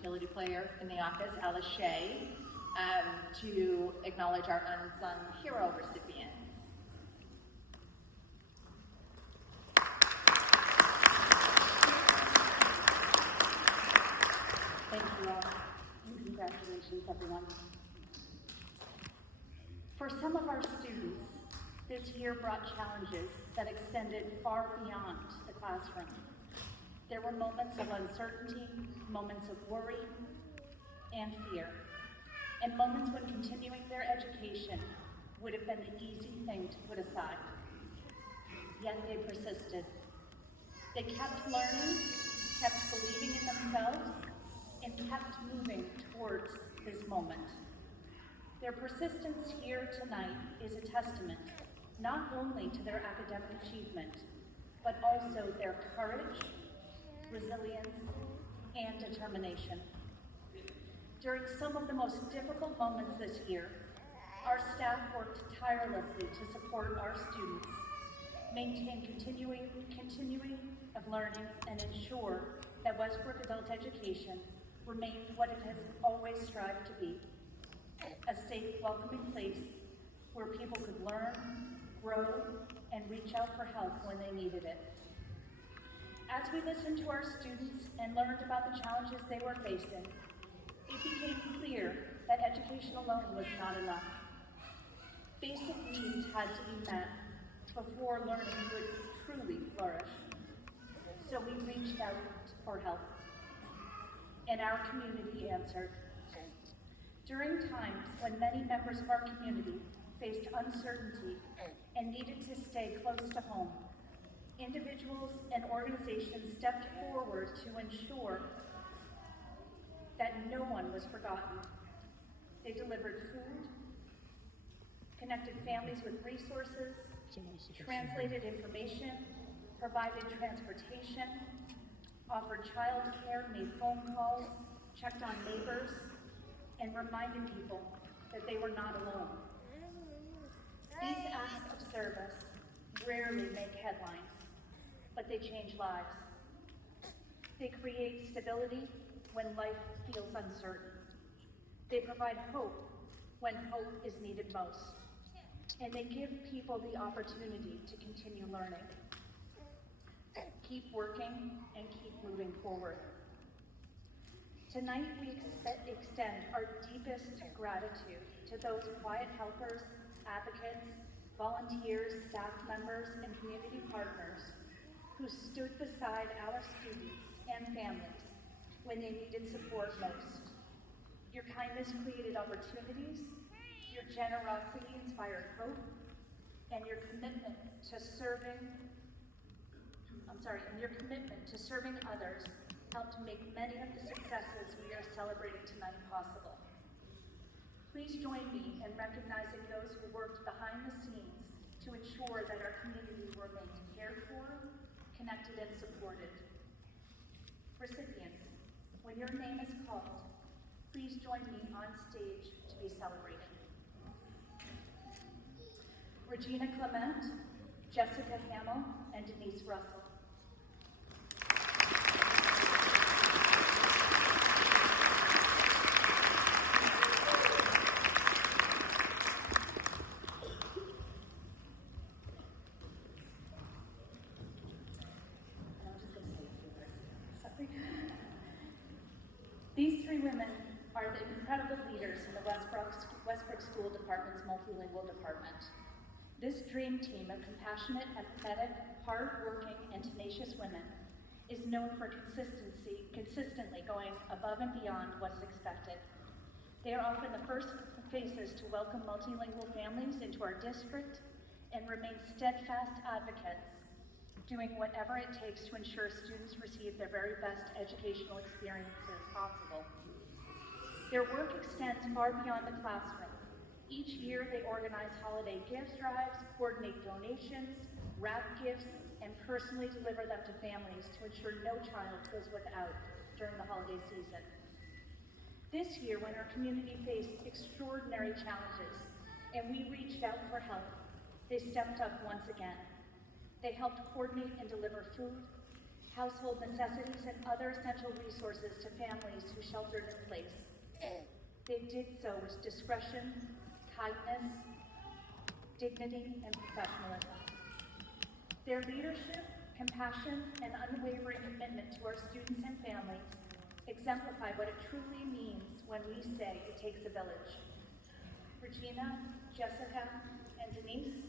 utility player in the office, Alice Shea, to acknowledge our unsung hero recipients. Thank you all, and congratulations, everyone. For some of our students, this year brought challenges that extended far beyond the classroom. There were moments of uncertainty, moments of worry and fear, and moments when continuing their education would have been the easy thing to put aside. Yet they persisted. They kept learning, kept believing in themselves, and kept moving towards this moment. Their persistence here tonight is a testament not only to their academic achievement, but also their courage, resilience, and determination. During some of the most difficult moments this year, our staff worked tirelessly to support our students, maintain continuing of learning, and ensure that Westbrook adult education remained what it has always strived to be, a safe, welcoming place where people could learn, grow, and reach out for help when they needed it. As we listened to our students and learned about the challenges they were facing, it became clear that education alone was not enough. Basic needs had to be met before learning could truly flourish. So we reached out for help, and our community answered. During times when many members of our community faced uncertainty and needed to stay close to home, individuals and organizations stepped forward to ensure that no one was forgotten. They delivered food, connected families with resources, translated information, provided transportation, offered child care, made phone calls, checked on neighbors, and reminded people that they were not alone. These acts of service rarely make headlines, but they change lives. They create stability when life feels uncertain. They provide hope when hope is needed most. And they give people the opportunity to continue learning. Keep working and keep moving forward. Tonight we extend our deepest gratitude to those quiet helpers, advocates, volunteers, staff members, and community partners who stood beside our students and families when they needed support most. Your kindness created opportunities, your generosity inspired hope, and your commitment to serving others helped make many of the successes we are celebrating tonight possible. Please join me in recognizing those who worked behind the scenes to ensure that our community remained cared for, connected, and supported. Recipients, when your name is called, please join me on stage to be celebrated. Regina Clement, Jessica Hamill, and Denise Russell. These three women are the incredible leaders in the Westbrook School Department's multilingual department. This dream team of compassionate, empathetic, hard-working, and tenacious women is known for consistently going above and beyond what is expected. They are often the first faces to welcome multilingual families into our district and remain steadfast advocates, doing whatever it takes to ensure students receive their very best educational experiences possible. Their work extends far beyond the classroom. Each year they organize holiday gift drives, coordinate donations, wrap gifts, and personally deliver them to families to ensure no child goes without during the holiday season. This year, when our community faced extraordinary challenges and we reached out for help, they stepped up once again. They helped coordinate and deliver food, household necessities, and other essential resources to families who sheltered in place. They did so with discretion, kindness, dignity, and professionalism. Their leadership, compassion, and unwavering commitment to our students and families exemplify what it truly means when we say it takes a village. Regina, Jessica, and Denise,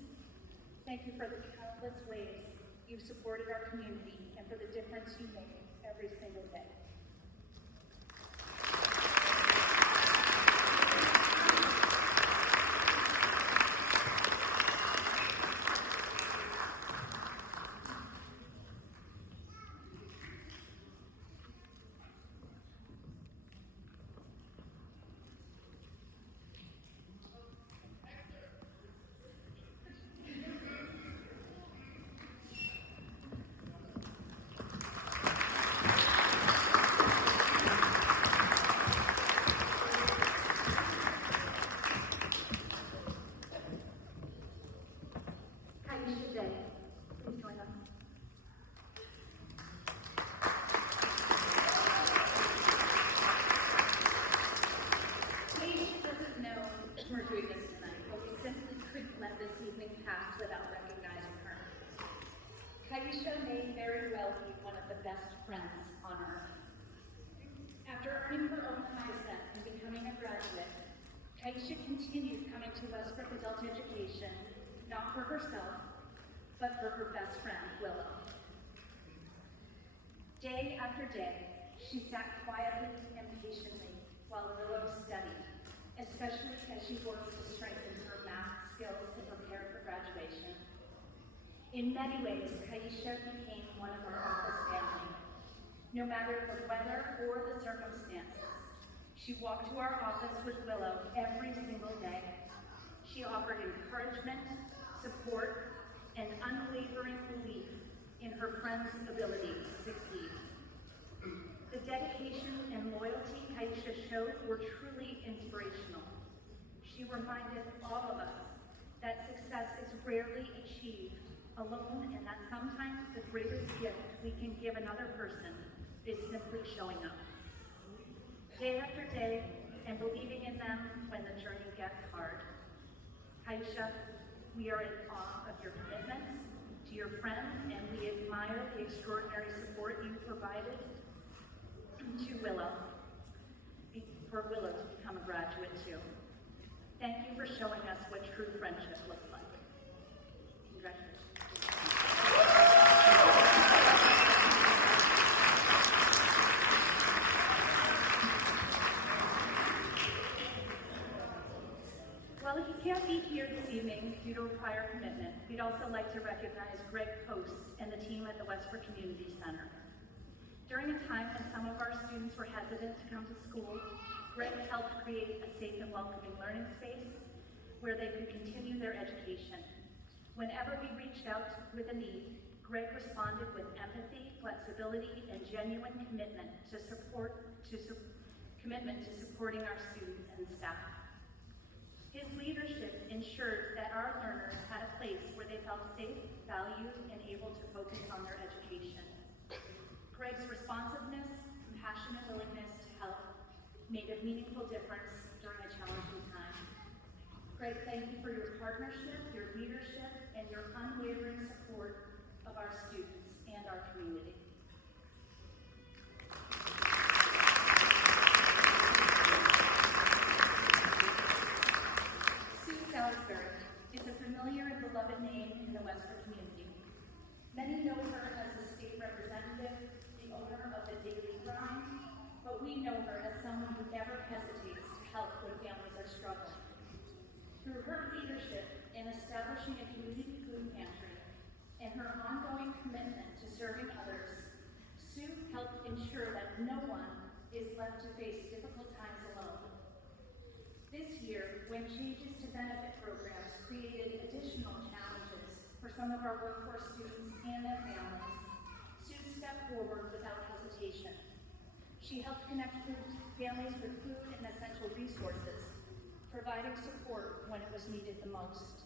thank you for the countless ways you've supported our community and for the difference you make every single day. We're doing this tonight, but we simply couldn't let this evening pass without recognizing her. Kaisha may very well be one of the best friends on earth. After earning her own HiSET and becoming a graduate, Kaisha continued coming to Westbrook Adult Education, not for herself, but for her best friend, Willow. Day after day, she sat quietly and patiently while Willow studied, especially as she worked to strengthen her math skills to prepare for graduation. In many ways, Kaisha became one of our office family. No matter the weather or the circumstances, she walked to our office with Willow every single day. She offered encouragement, support, and unwavering belief in her friend's ability to succeed. The dedication and loyalty Kaisha showed were truly inspirational. She reminded all of us that success is rarely achieved alone, and that sometimes the greatest gift we can give another person is simply showing up. Day after day, and believing in them when the journey gets hard. Kaisha, we are in awe of your commitment to your friend, and we admire the extraordinary support you provided to Willow, for Willow to become a graduate too. Thank you for showing us what true friendship looks like. Congratulations. While he can't be here this evening due to a prior commitment, we'd also like to recognize Greg Post and the team at the Westbrook Community Center. During a time when some of our students were hesitant to come to school, Greg helped create a safe and welcoming learning space where they could continue their education. Whenever we reached out with a need, Greg responded with empathy, flexibility, and genuine commitment to supporting our students and staff. His leadership ensured that our learners had a place where they felt safe, valued, and able to focus on their education. Greg's responsiveness, compassion, and willingness to help made a meaningful difference during a challenging time. Greg, thank you for your partnership, your leadership, and your unwavering support of our students and our community. Sue Salisbury is a familiar and beloved name in the Westbrook community. Many know her as a state representative, the owner of the Daily Grind, but we know her as someone who never hesitates to help when families are struggling. Through her leadership in establishing a community food pantry and her ongoing commitment to serving others, Sue helped ensure that no one is left to face difficult times alone. This year, when changes to benefit programs created additional challenges for some of our workforce students and their families, Sue stepped forward without hesitation. She helped connect families with food and essential resources, providing support when it was needed the most.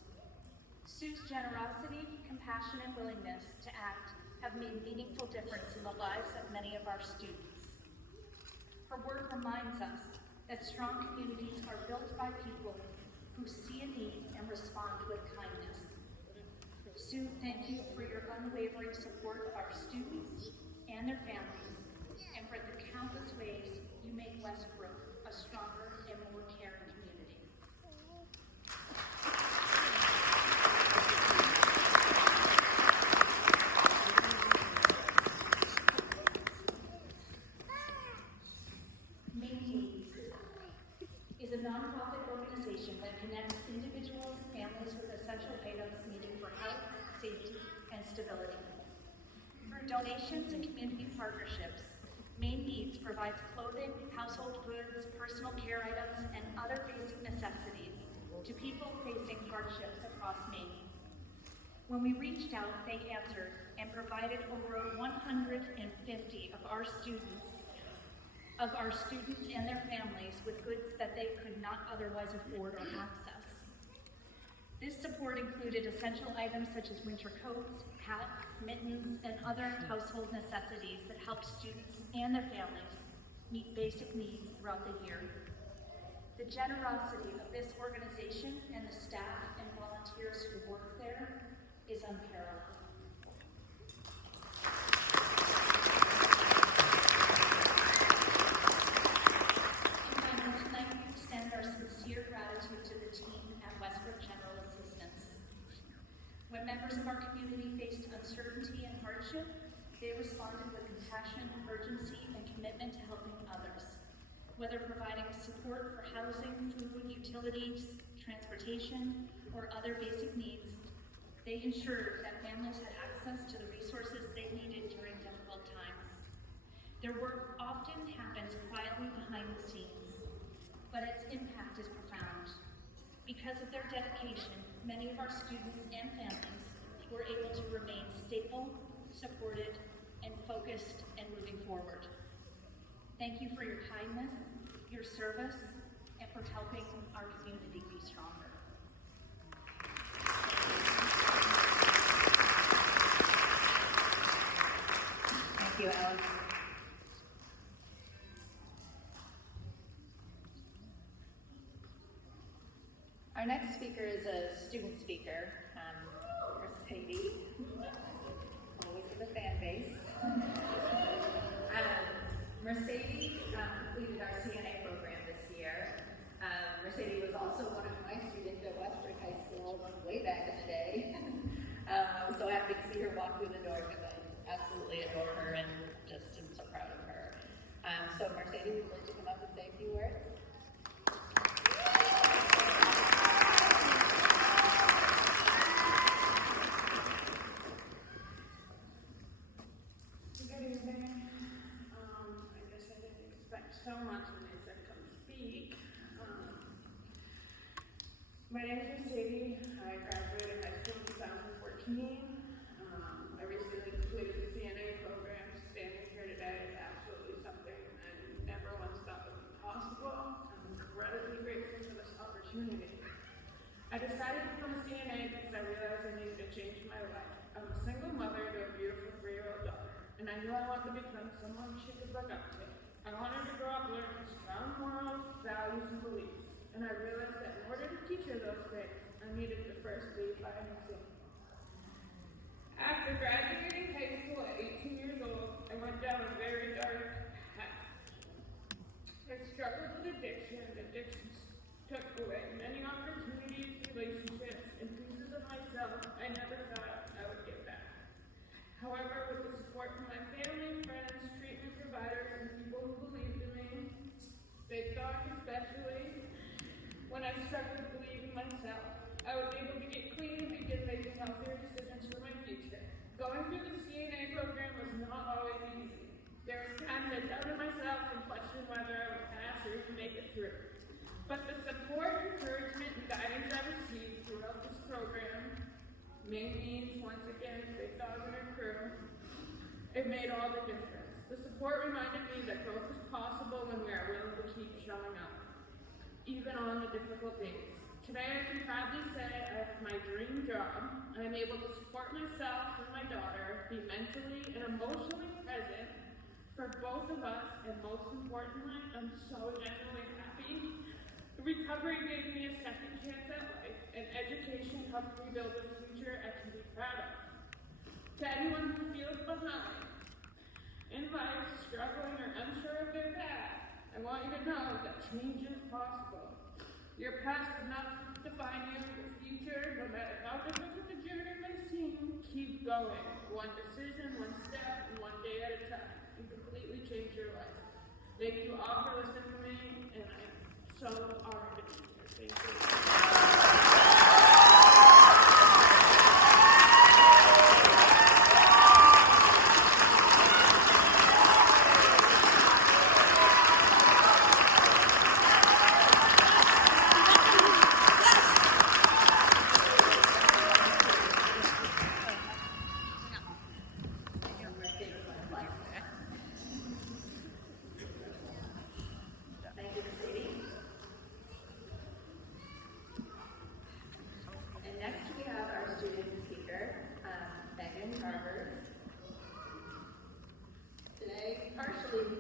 Sue's generosity, compassion, and willingness to act have made a meaningful difference in the lives of many of our students. Her work reminds us that strong communities are built by people who see a need and respond with kindness. Sue, thank you for your unwavering support of our students and their families, and for the countless ways you make Westbrook a stronger and more caring community. Is a nonprofit organization that connects individuals and families with essential items needed for health, safety, and stability. Through donations and community partnerships, Maine Needs provides clothing, household goods, personal care items, and other basic necessities to people facing hardships across Maine. When we reached out, they answered and provided over 150 of our students and their families with goods that they could not otherwise afford or access. This support included essential items such as winter coats, hats, mittens, and other household necessities that help students and their families meet basic needs throughout the year. The generosity of this organization and the staff and volunteers who work there is unparalleled. Our sincere gratitude to the team at Westbrook General Assistance. When members of our community faced uncertainty and hardship, they responded with compassion, urgency, and commitment to helping others. Whether providing support for housing, food, utilities, transportation, or other basic needs, they ensured that families had access to the resources they needed during difficult times. Their work often happens quietly behind the scenes, but its impact is profound. Because of their dedication, many of our students and families were able to remain stable, supported, and focused and moving forward. Thank you for your kindness, your service, and for helping our community be stronger. Thank you, Alice. Our next speaker is a student speaker, Mercedes, always with a fan base. Mercedes completed our CNA program this year. Mercedes was also one of my students at Westbrook High School way back in the day. I was so happy to see her walk through the door because I absolutely adore her and just am so proud of her. So Mercedes, would you like to come up and say a few words? So much when they said come speak. My name is Mercedes. I graduated high school in 2014. I recently completed the CNA program. Standing here today is absolutely something I never once thought would be possible. I'm incredibly grateful for this opportunity. I decided to become a CNA because I realized I needed to change my life. I'm a single mother to a beautiful 3-year-old daughter, and I knew I wanted to become someone she could look up to. I wanted to grow up learning strong morals, values, and beliefs, and I realized that in order to teach her those things, I needed to first lead by an example. After graduating high school at 18 years old, I went down a very dark path. I struggled with addiction. Addictions took away many opportunities, relationships, and pieces of myself I never thought I would get back. However, with the support from my family, friends, treatment providers, and people who believed in me, big dog especially, when I struggled to believe in myself, I was able to get clean and begin making healthier decisions for my future. Going through the CNA program was not always easy. There was times I doubted myself and questioned whether I would pass or even make it through. But the support, encouragement, and guidance I received throughout this program, Maine Needs, once again, Big Dog and her crew, it made all the difference. The support reminded me that growth is possible when we are willing to keep showing up, even on the difficult days. Today I can proudly say I have my dream job. I am able to support myself and my daughter, be mentally and emotionally present For both of us, and most importantly, I'm so genuinely happy. Recovery gave me a second chance at life, and education helped me build a future I can be proud of. To anyone who feels behind in life, struggling or unsure of their path, I want you to know that change is possible. Your past does not define you. Your future, no matter how difficult the journey may seem, keep going. One decision, one step, and one day at a time. And completely change your life. Thank you all for listening to me, and I'm so honored to be here. Thank you.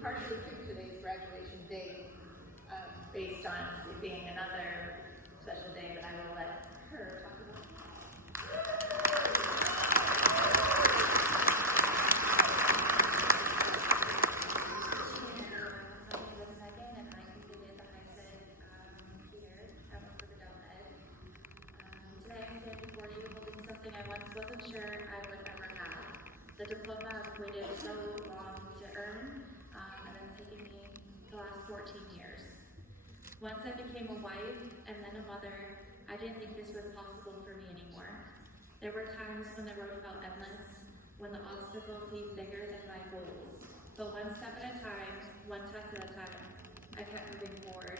Partially picked today's graduation date based on it being another special day, but I will let her talk about it. My name is Megan, and I completed the high set here at Merdivo. Today I stand before you holding something I once wasn't sure I would ever have. The diploma I've waited so long to earn, and it's taken me the last 14 years. Once I became a wife and then a mother, I didn't think this was possible for me anymore. There were times when the road felt endless, when the obstacles seemed bigger than my goals. But one step at a time, one test at a time, I kept moving forward.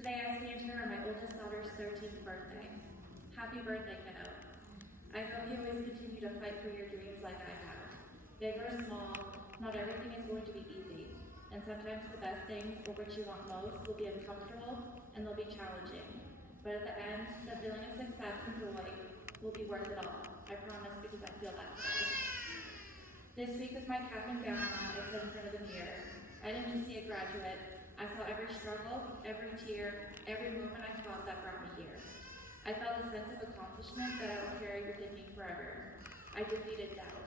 Today I stand here on my oldest daughter's 13th birthday. Happy birthday, kiddo. I hope you always continue to fight for your dreams like I have. Big or small, not everything is going to be easy. And sometimes the best things, or what you want most, will be uncomfortable and they'll be challenging. But at the end, the feeling of success and joy will be worth it all. I promise, because I feel that today. This week with my cap and gown on, I stood in front of the mirror. I didn't just see a graduate. I saw every struggle, every tear, every moment I fought that brought me here. I felt a sense of accomplishment that I will carry within me forever. I defeated doubt.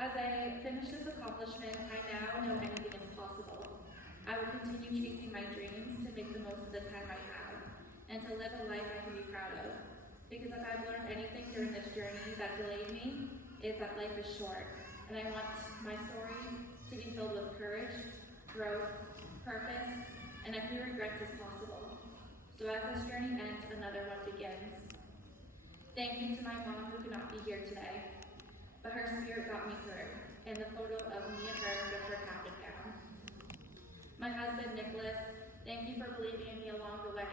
As I finish this accomplishment, I now know anything is possible. I will continue chasing my dreams to make the most of the time I have, and to live a life I can be proud of. Because if I've learned anything during this journey that delayed me, is that life is short, and I want my story to be filled with courage, growth, purpose, and a few regrets as possible. So as this journey ends, another one begins. Thank you to my mom who could not be here today, but her spirit got me through, and the photo of me and her with her cap and gown. My husband, Nicholas, thank you for believing in me along the way.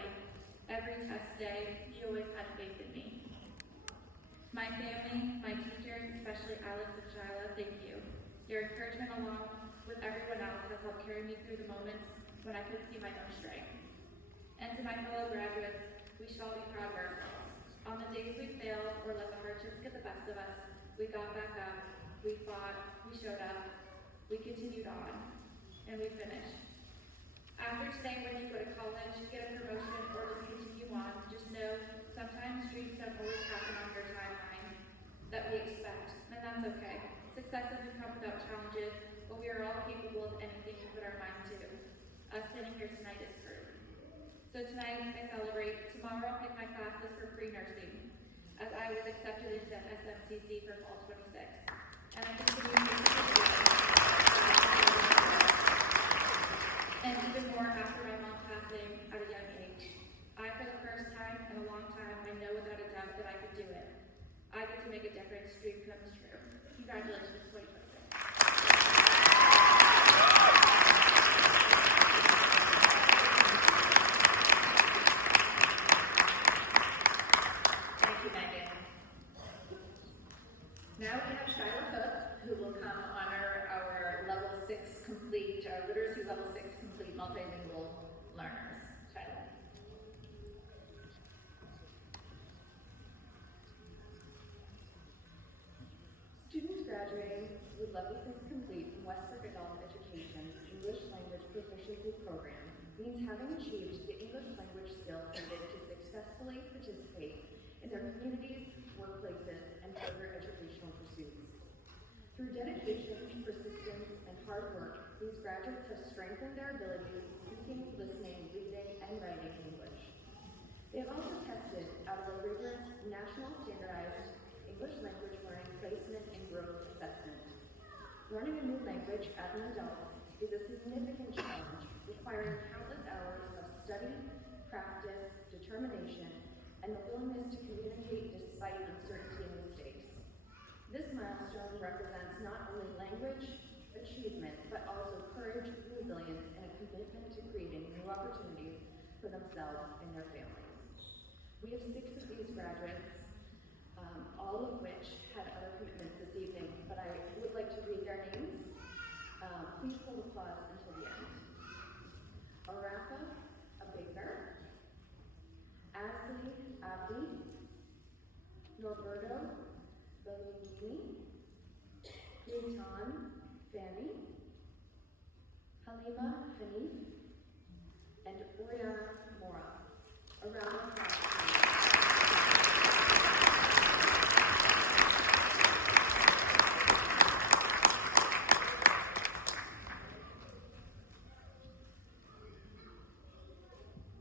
Every test day, you always had faith in me. My family, my teachers, especially Alice and Shyla, thank you. Your encouragement along with everyone else has helped carry me through the moments when I couldn't see my own strength. And to my fellow graduates, we should all be proud of ourselves. On the days we failed or let the hardships get the best of us, we got back up, we fought, we showed up, we continued on, and we finished. After today, when you go to college, get a promotion, or just continue on, just know sometimes dreams don't always happen on your timeline that we expect, and that's okay. Success doesn't come without challenges, but we are all capable of anything we put our mind to. Us sitting here tonight is proof. So tonight, I celebrate. Tomorrow, I'll pick my classes for pre-nursing, as I was accepted into SMCC for fall 26. And I continue to and even more after my mom passing at a young age. I, for the first time in a long time, I know without a doubt that I could do it. I get to make a difference. Dream comes true. Congratulations, 2026. Now we have Shyla Cook, who will come honor our level 6 complete, our literacy level 6 complete multilingual learners. Shyla. Students graduating with level 6 complete proficiency program means having achieved the English language skills needed to successfully participate in their communities, workplaces, and further educational pursuits. Through dedication, persistence, and hard work, these graduates have strengthened their abilities in speaking, listening, reading, and writing English. They have also tested out of a rigorous national standardized English language learning placement and growth assessment. Learning a new language as an adult is a significant challenge, requiring countless hours of study, practice, determination, and the willingness to communicate despite uncertainty and mistakes. This milestone represents not only language achievement, but also courage, resilience, and a commitment to creating new opportunities for themselves and their families. We have 6 of these graduates, all of which had other commitments this evening, but I would like to read their names. Please hold applause until the end. Arafa Abekar, Asli Abdi, Norberto Bellini, Gaetan Fanny, Halima Hanif, and Oriana Mora. A round of applause.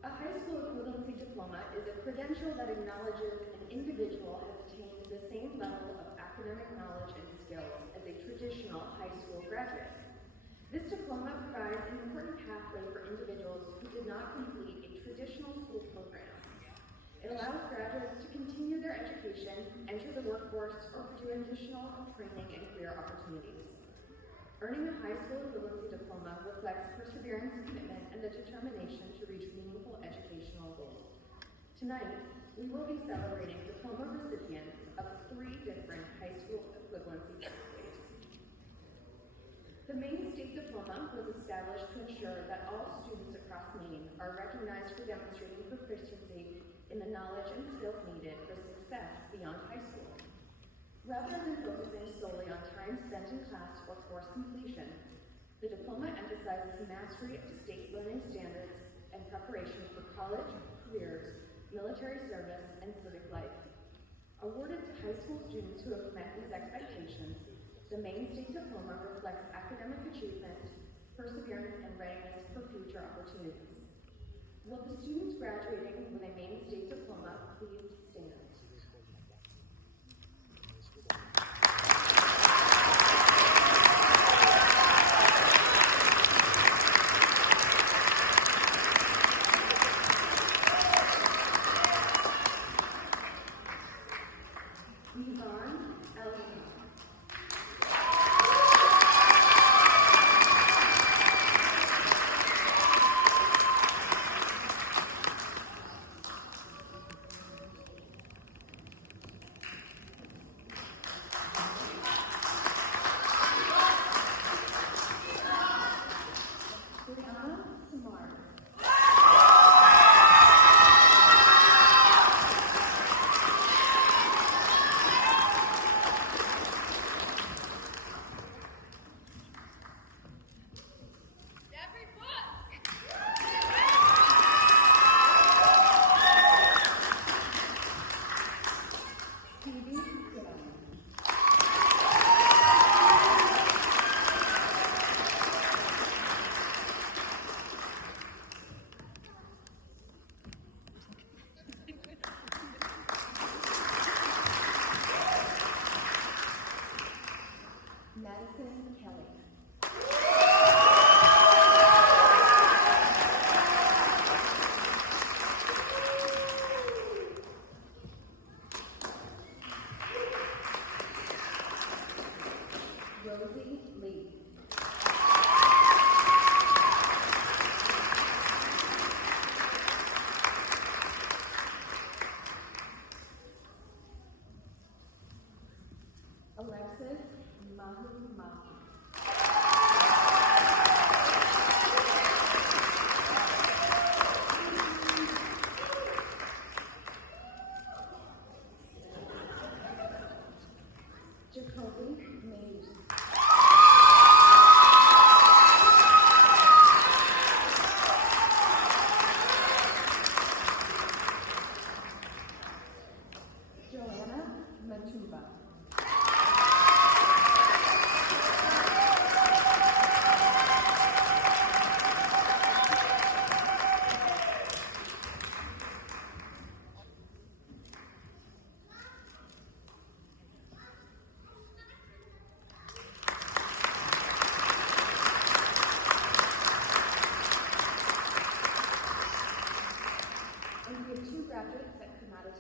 A high school equivalency diploma is a credential that acknowledges an individual has attained the same level of academic knowledge and skills as a traditional high school graduate. This diploma provides an important pathway for individuals who did not complete a traditional school program. It allows graduates to continue their education, enter the workforce, or pursue additional training and career opportunities. Earning a high school equivalency diploma reflects perseverance, commitment, and the determination to reach meaningful educational goals. Tonight, we will be celebrating diploma recipients of 3 different high school equivalency pathways. The Maine State Diploma was established to ensure that all students across Maine are recognized for demonstrating proficiency in the knowledge and skills needed for success beyond high school. Rather than focusing solely on time spent in class or course completion, the diploma emphasizes mastery of state learning standards and preparation for college, careers, military service, and civic life. Awarded to high school students who have met these expectations, the Maine State Diploma reflects academic achievement, perseverance, and readiness for future opportunities. Will the students graduating with a Maine State Diploma please stand?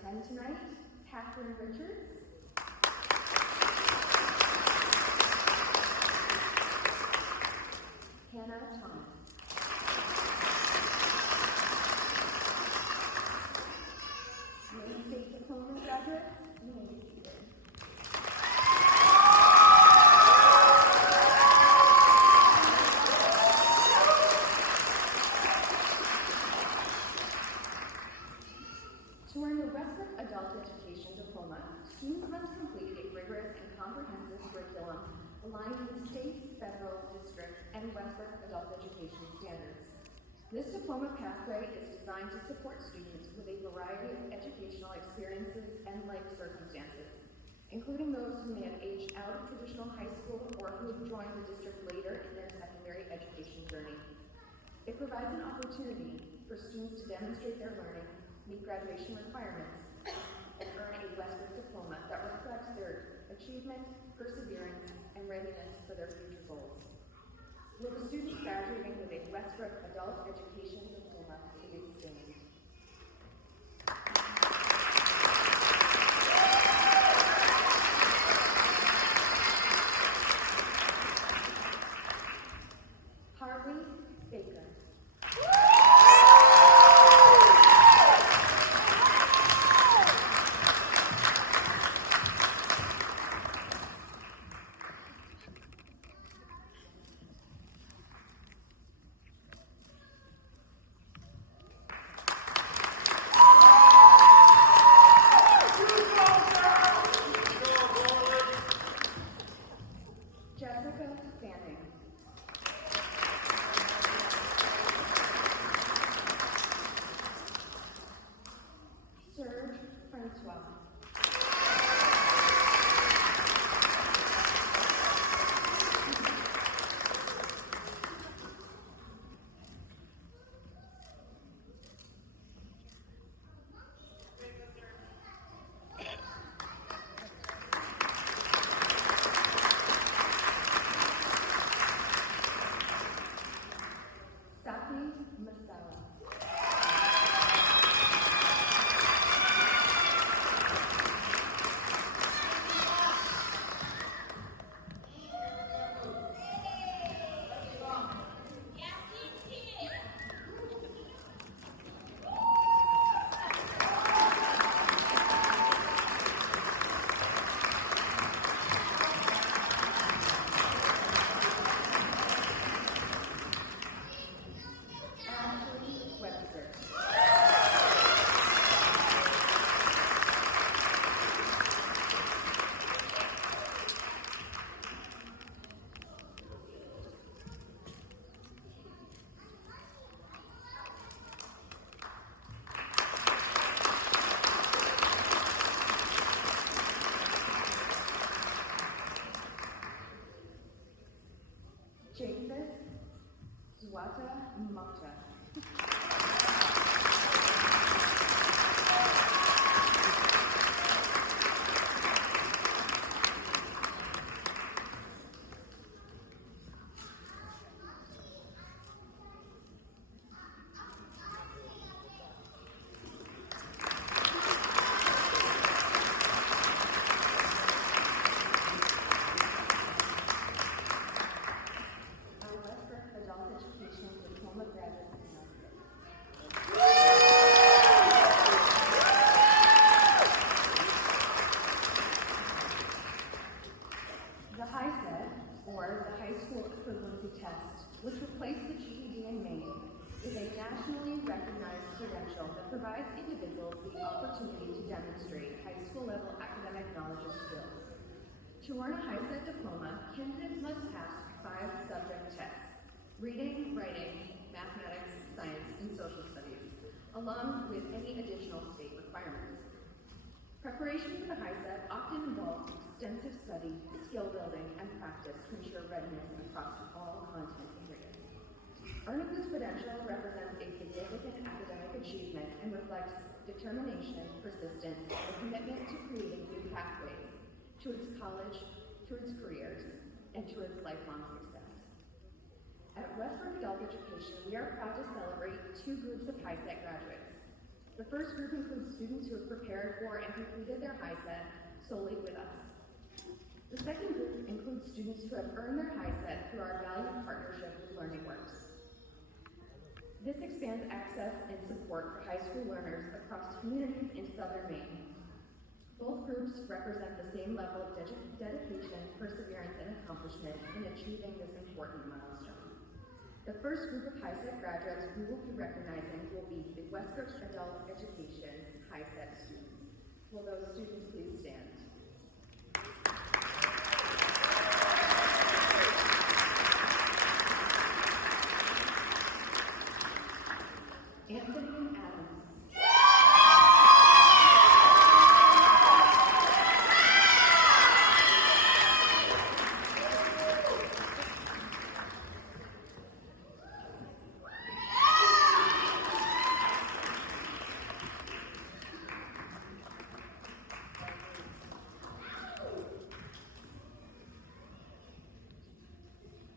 attend tonight: Catherine Richards, Hannah Thomas, Maine State Diploma graduates, you may be seated. To earn the Westbrook Adult Education Diploma, students must complete a rigorous and comprehensive curriculum aligned with state, federal, district, and Westbrook Adult Education standards. This diploma pathway is designed to support students with a variety of educational experiences and life circumstances, including those who may have aged out of traditional high school or who have joined the district later in their secondary education journey. It provides an opportunity for students to demonstrate their learning, meet graduation requirements, and earn a Westbrook diploma that reflects their achievement, perseverance, and readiness for their future goals. Will the students graduating with a Westbrook Adult Education Diploma please stand? Harvey Baker. Jessica Fanning. Serge Francois. Safi Masala. Ashley Webster. Japheth Zwata Mata. Our Westbrook Adult Education Diploma graduates announcement. The HISET, or the High School Equivalency Test, which replaced the GED in Maine, is a nationally recognized credential that provides individuals the opportunity to demonstrate high school level academic knowledge and skills. To earn a HISET diploma, candidates must pass 5 subject tests: reading, writing, mathematics, science, and social studies, along with any additional state requirements. Preparation for the HISET often involves extensive study, skill building, and practice to ensure readiness across all content areas. Earning this credential represents a significant academic achievement and reflects determination, persistence, and commitment to creating new pathways to its college, to its careers, and to its lifelong success. At Westbrook Adult Education, we are proud to celebrate 2 groups of HISET graduates. The first group includes students who have prepared for and completed their HiSET solely with us. The second group includes students who have earned their HiSET through our valued partnership with LearningWorks. This expands access and support for high school learners across communities in southern Maine. Both groups represent the same level of dedication, perseverance, and accomplishment in achieving this important milestone. The first group of HiSET graduates we will be recognizing will be the West Coast Adult Education HiSET students. Will those students please stand? Anthony Adams.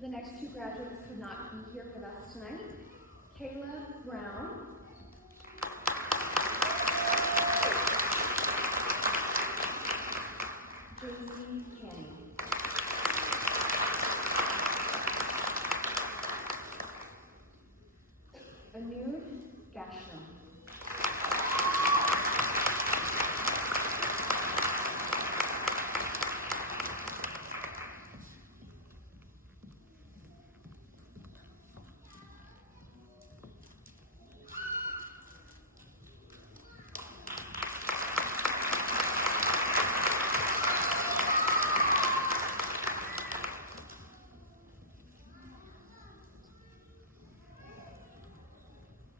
The next two graduates could not be here with us tonight. Kayla Brown. JC Canning. Anud Gasham.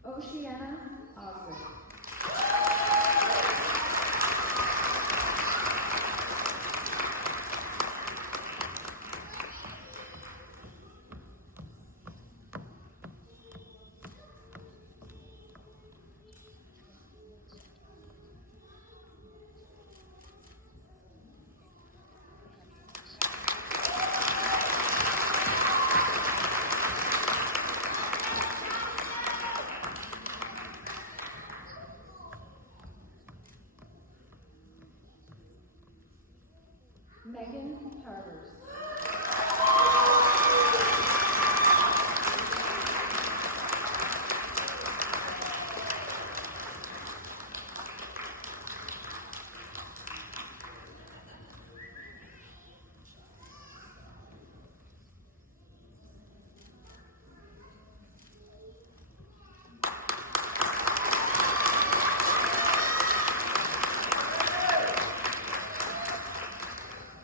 Oceana Osgood. Megan Carvers.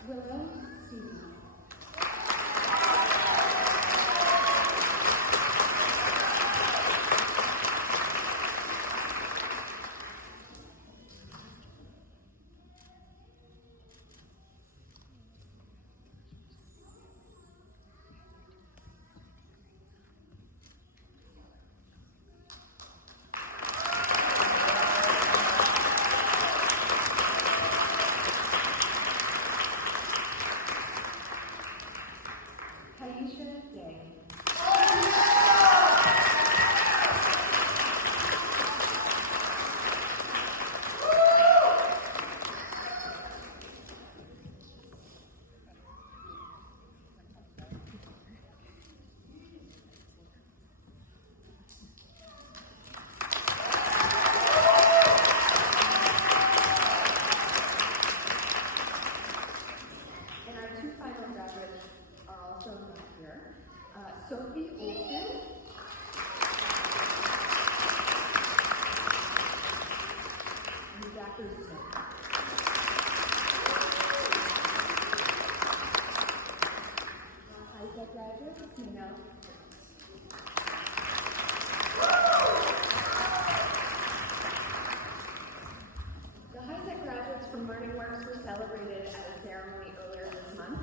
Willow Stevens. Taisha Day. And our two final graduates are also not here. Sophie Olson. And Zachary Smith. HiSET graduates, you may now The HiSET graduates from LearningWorks were celebrated at a ceremony earlier this month.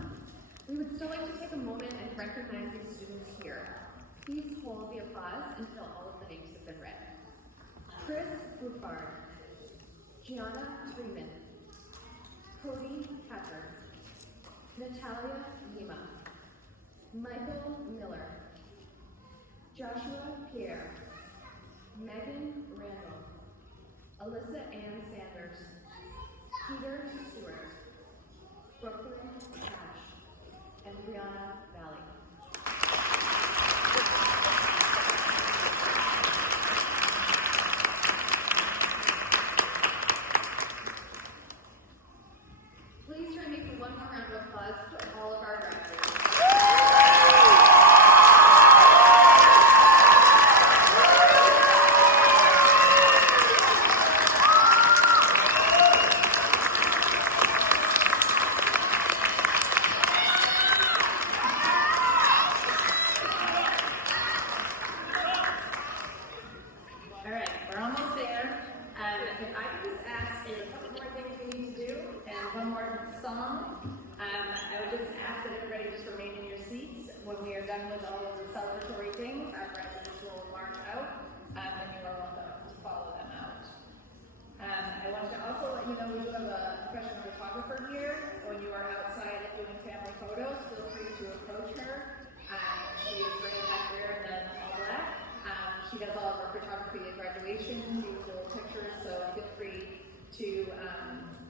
We would still like to take a moment and recognize these students here. Please hold the applause until all of the names have been read. Chris Buffard, Gianna Freeman, Cody Hacker, Natalia Lima, Michael Miller, Joshua Pierre, Megan Randall, Alyssa Ann Sanders, Peter Stewart, Brooklyn Cash, and Brianna Valley. Please join me for one more round of applause for all of our graduates. All right, we're almost there. If I could just ask a couple more things we need to do and one more song, I would just ask that everybody just remain in your seats. When we are done with all of the celebratory things, our graduates will march out, and you are welcome to follow them out. I want to also let you know we do have a professional photographer here. When you are outside doing family photos, feel free to approach her. She is right back there in the all black. She does all of our photography at graduation, beautiful pictures, so feel free to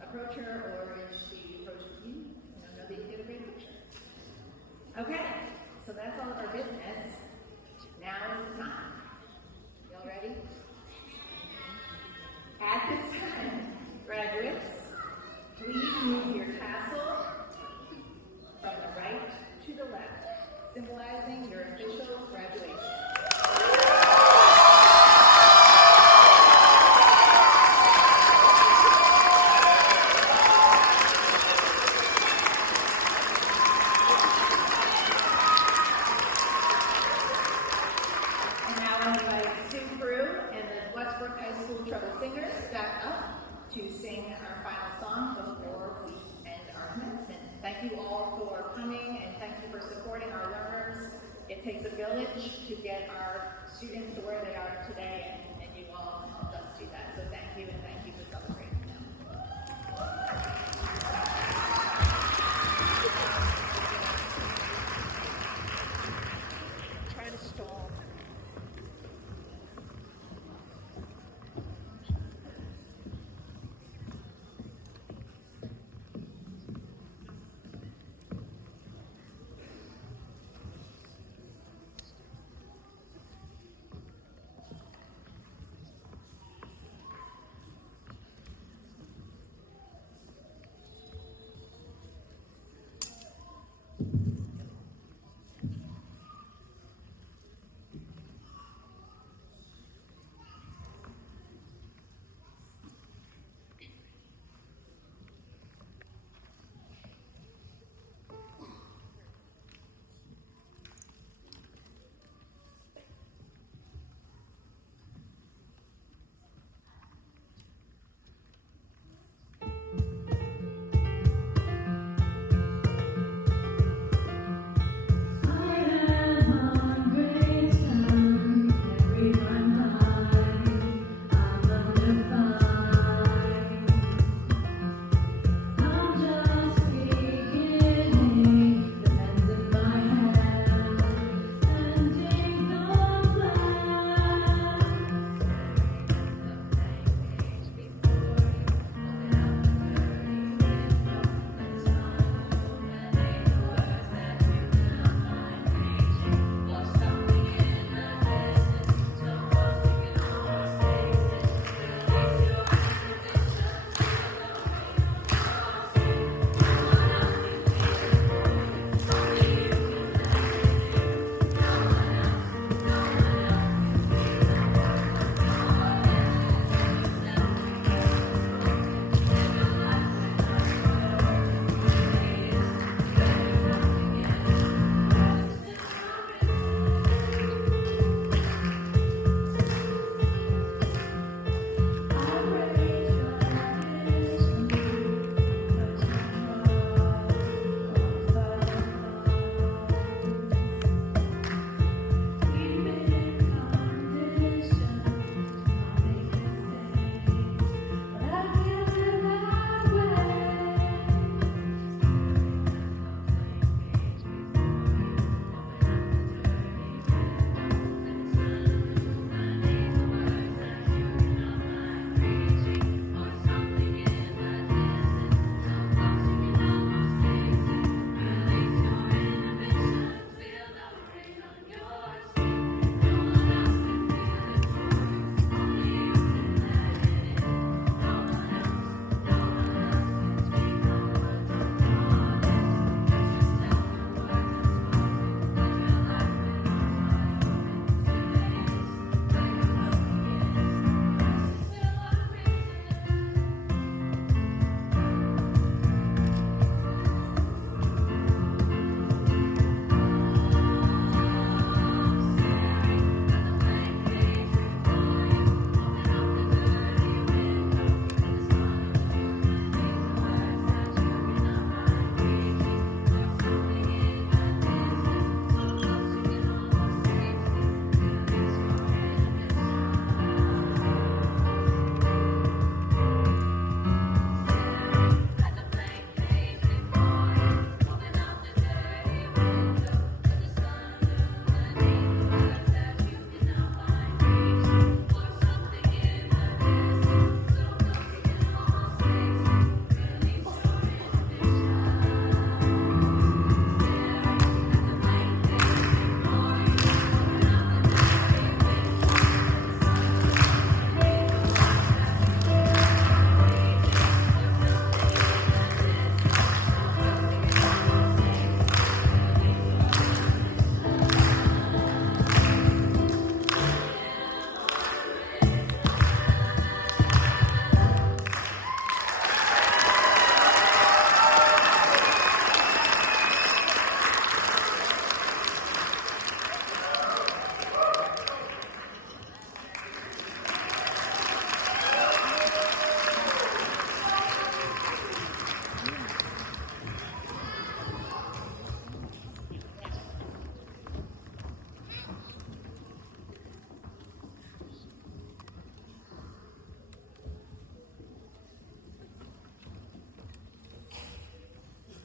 approach her, or if she approaches you, know that you get a great picture. Okay, so that's all of our business. Now is the time. Y'all ready? At this time, graduates, please move your tassel from the right to the left, symbolizing your official graduation. Back up to sing our final song before we end our commencement. Thank you all for coming, and thank you for supporting our learners. It takes a village to get our students to where they are today, and you all helped us do that. So thank you, and thank you for celebrating them. Try to stall.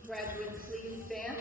Graduates, please stand.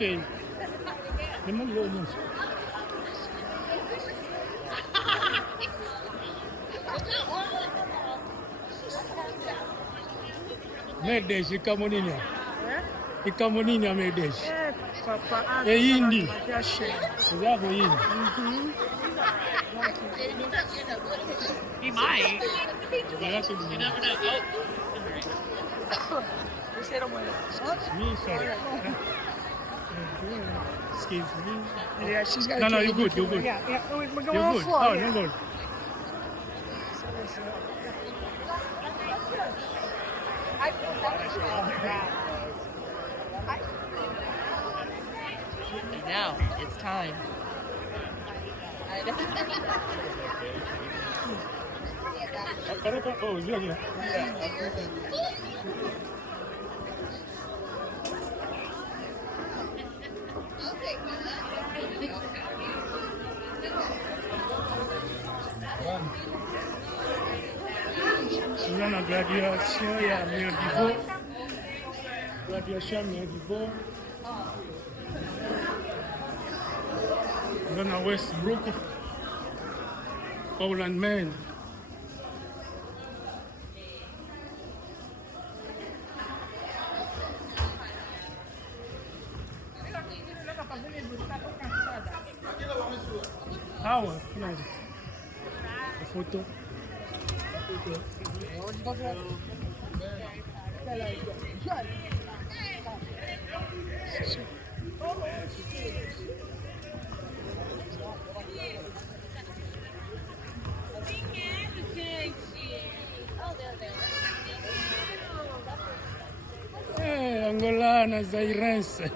Okay. Memang lo. Merdivo, ikamonini. Ikamonini ya Merdivo. Papa, Hindi. Papa, Yako hindi. He might. Yako hindi. Me, sorry. Excuse me. Yeah, she's got. No, you're good. You're good. Yeah, we're going You're on good. floor. Oh, Yeah. you're good. Now it's time. Oh, yeah. Tunaona graduation ya Merdivo. Graduation ya Merdivo. Tunaona Westbrook. Poland men. Hawa, tunaona. Foto. Angola na Zairense.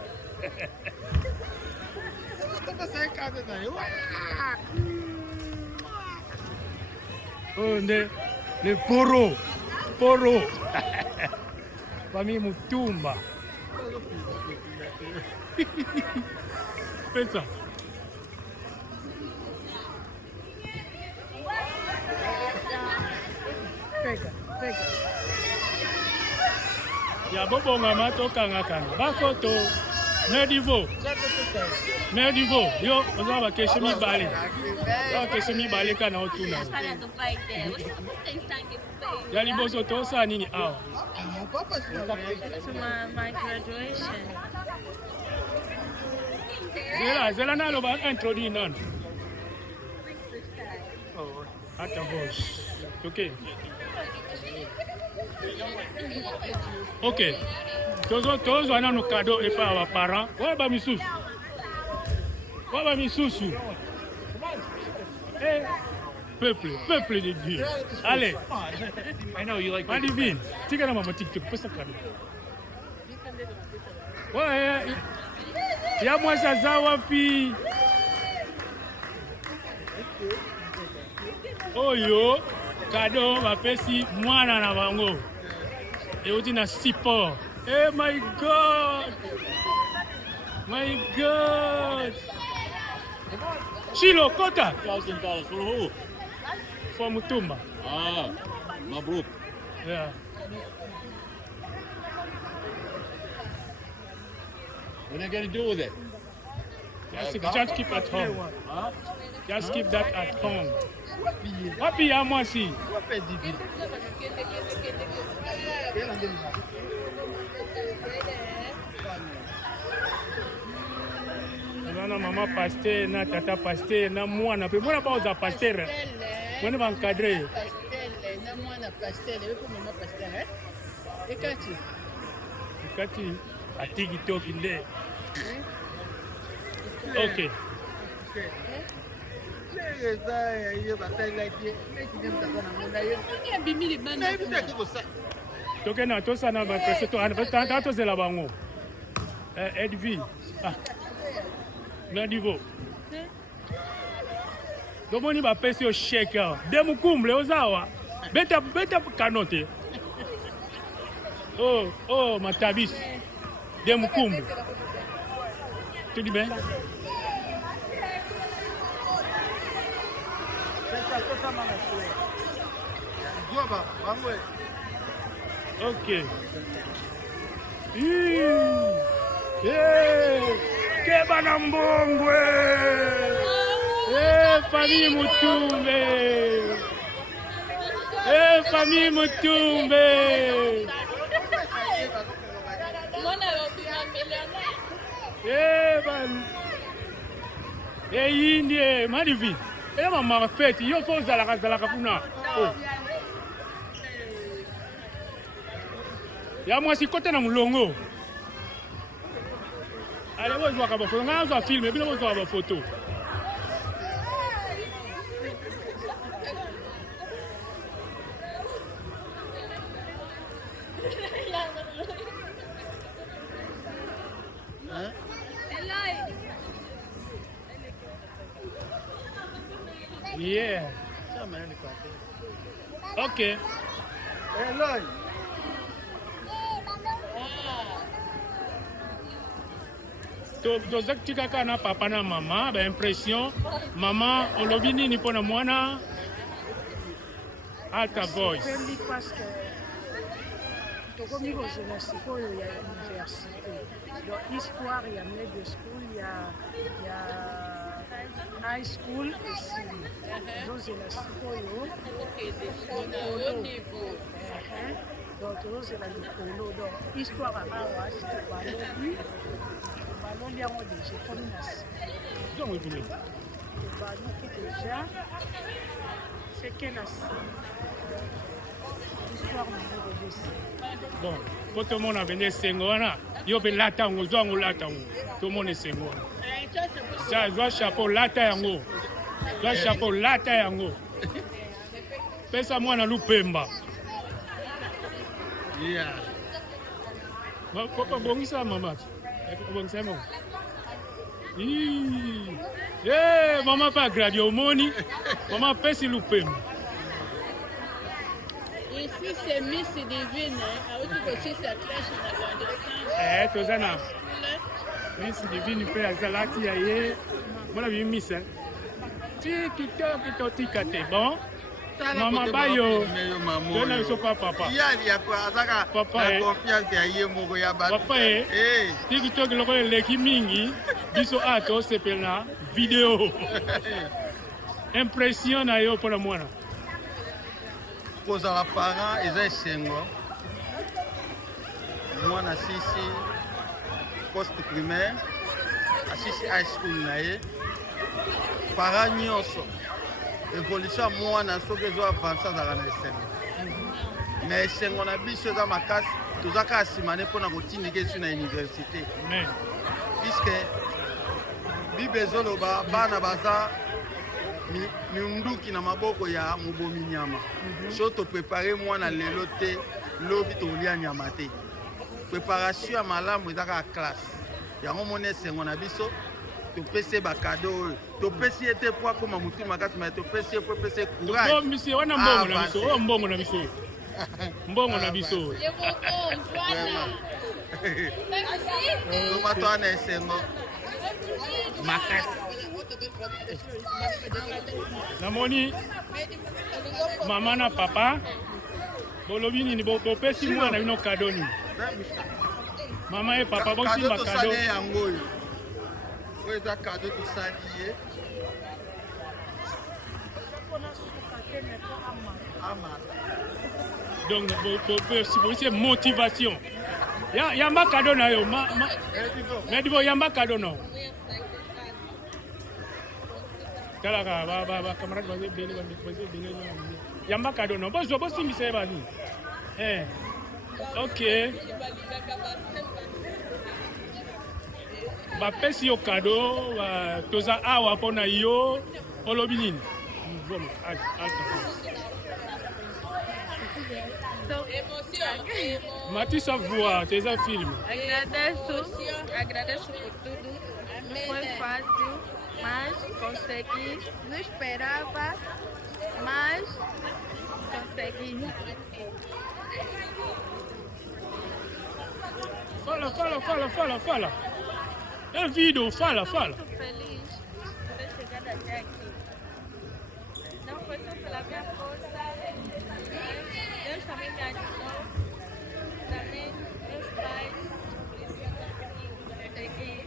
Oh, le poro. Famille Mutumba. Fais ça. Ya bobo ngama toka ngakana. Ba photo. Merdivo. Yo, ozaba kesho mibale. Yo kesho mibale kana otuna. Yali boso tosa nini awa. To my graduation. Zela nalo ba introduce none. Oh, at the boss. Okay. Okay. Tozo wana no cadeau et pas our parents. Waba misusu. Eh, peuple de Dieu. Allez. I know you like. Madivine, tika na mama TikTok posta cadeau. Ouais. Ya mwasa za wapi? Oyo cadeau bapesi mwana na bango. euti na support. Eh, my God! My God! Chilo, kota! For Mutumba. Ah, mabruk. Yeah. What are you going to do with it? Just keep at home. Huh? Just keep that at home. Wapi ya mwasi? Wana mama pasteur na tata pasteur na mwana pe mwana ba za pasteur. Mwana ba encadrer. Na mwana pasteur, eko mama pasteur. Ekati. Kati atigi toki nde. Okay. Toke na tosa na ba preseto ana tata to zela bango. Edvi. Ah. Merdivo. Domoni ba pesi o shake. Demu kumble ozawa. Beta kanote. Oh, matabis. Demu kumble. Tu dis bien? Ok. Keba na mbongwe. Famille Mutumbe. Famille Mutumbe. Indie, magnifique. Et maman fête, il faut que la kapuna. Ya moi si côté na mulongo. Allez, moi je vois qu'à photo, on va filmer, puis on va photo. Yeah. Okay. Hello. Tozatika kana papa na mama, ba impression. Mama, olobi nini pona mwana? Alta voice. Parce que tokomi kozela sikoyo ya université. Donc histoire ya middle school, ya high school ici. Tozela sikoyo likolo. Donc tozela likolo. Donc histoire awa c'est baloli yango déjà komi na si. Donc oui. Tobaluki déjà c'est que na si. Histoire na aussi. Bon, quand tout le monde a venu sengo wana, yo be lata ngo zongo lata ngo. Tout le monde est sengo. Ça doit chapeau lata yango. Doit chapeau lata yango. Pesa mwana lupemba. Yeah. Papa bongisa mama. Bongisa mo. Maman pas gradi omoni. Maman pesi lupemba. Ici c'est Miss Divine, aussi sa classe na tozana. Miss Divine pe azalati ya ye. Mona bi miss. Kitoko tikate bon. Mama bayo. Dona biso papa. Ya kwa azaka Papa confiance ya ye moko ya ba. Papa TikTok loko leki mingi biso ato sepela video. Impression na yo pona mwana. Kozala parent eza esengo. Mwana sisi post primaire, asisi high school na ye. Parent nyonso évolution mwana soki ezo avance azalaka na esengo. Mais esengo na biso eza makasi tozaka asimane mpona kotindika esu na université. Puisque Bible ezoloba bana baza miunduki na maboko ya mobomi nyama. So to prepare mwana lelo te lobi tolia nyama te. Préparation ya malamu ezaka classe. Yango mona esengo na biso topesi bakado topesi ete po akoma mutu makasi mais topesi po pesi courage. Bon monsieur wana mbongo na biso, mbongo na biso. Mbongo na biso. Toma toi na esengo. Makasi. Namoni mama na papa bolobi nini bopesi mwana bino kado nini? Mama et papa bosimba kado. Kado tosali yango oyo. Oyo eza kado tosali ye. Donc c'est motivation. Yamba kado na yo. Merdivo yamba kado na yo. Kalaka ba camarade ba bele yamba kado na yo. Bo simbisa ba ni. OK. Ba pesi yo kado toza awa pona yo olobi nini? Bon, Matisse a voix, tes filmes. Agradeço por tudo. Não foi fácil, mas consegui. Não esperava, mas consegui. Fala. É vídeo, fala. Muito feliz por ter chegado até aqui. Não foi só pela minha força, mas Deus também me ajudou. Também meus pais seguir.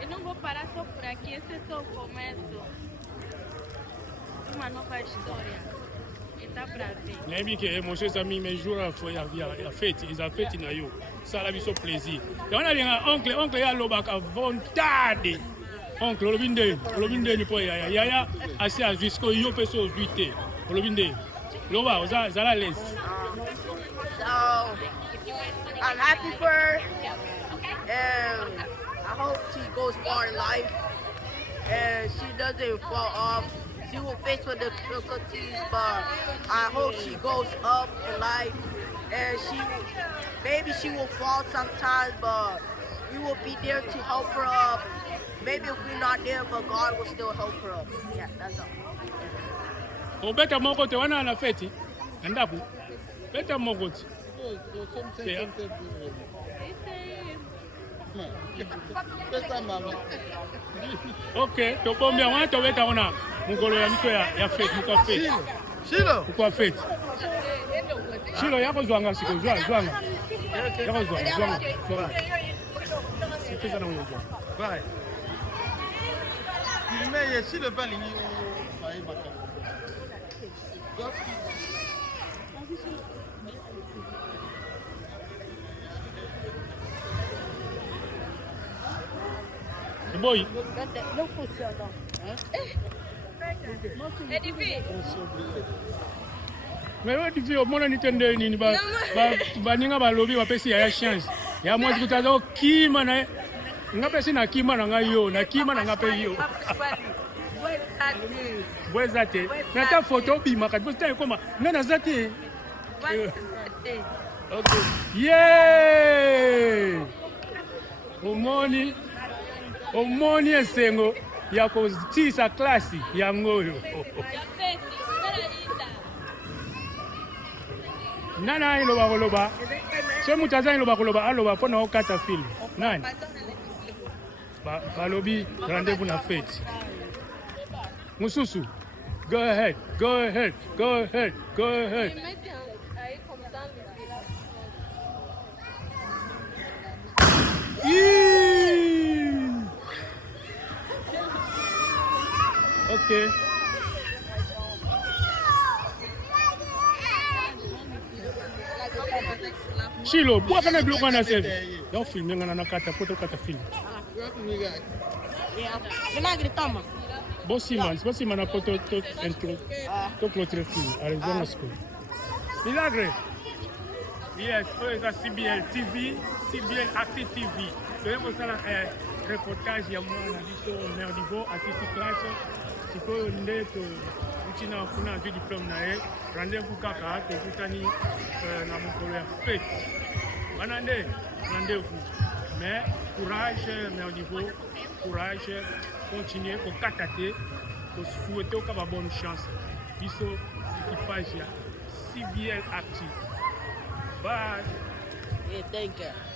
Eu não vou parar só por aqui, esse é só o começo de uma nova história. E tá pra ver. Nayebi ke monsieur Sami mes jours foi ya fête, ils a fête na yo. Ça la biso plaisir. Et on a bien oncle ya lobaka vontade. Oncle olobinde ni po ya assez à jusqu'au yo peso 8. Olobinde. Loba za la les. So I'm happy for her, and I hope she goes far in life and she doesn't fall off. She will face with the difficulties, but I hope she goes up in life, and maybe she will fall sometimes, but we will be there to help her up. Maybe if we're not there, but God will still help her up. Yeah, that's all. Obeta moko te wana na fête. Ndaku. Beta moko te. OK, to bombia wana to beta wana. Mukolo ya miso ya fête, muka fête. Shilo. Muka fête. Shilo yako zwanga siko zwanga. Yako zwanga. C'est ça na mwenye. Vai. Filme ye Shilo pa lingi faye baka. Boy. Não funciona. É difícil. Mais ouais, tu mona nitende nini ba ninga ba lobi ba pesi ya chance. Ya mwezi kutaza kima na ngapesi na kima na ngayo, na kima na ngape yo. Bwezate. Na ta photo bi makati posta koma. Nana zate. Okay. Yeah! Omoni esengo ya kotisa klasi ya ngoyo. Nana iloba koloba. So mutaza iloba koloba aloba pona okata film. Nani? Balobi rendez-vous na fête. Mususu. Go ahead. OK. Shilo, boa kana bloco na save. Dá filme ngana na kata, poto kata film. Vinagre, toma. Bosima na poto intro. To clôturer film. Arizona School. Milagre. Yes, c'est la CBL TV, CBL Active TV. Nous avons un reportage ya mwana biso Merdivo assisi classe. Siko ndeto utina kuna vi diplôme na e. Rendez-vous kaka te kutani na mokolo ya fête. Banande rendez-vous. Mais courage Merdivo, courage, continuer pour katate, pour souhaiter au bonne chance. Biso équipage ya aussi bien active. Bye. Yeah, thank you.